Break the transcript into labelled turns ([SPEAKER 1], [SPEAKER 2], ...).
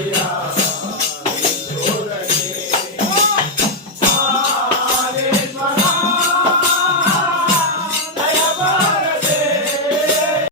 [SPEAKER 1] Yeah.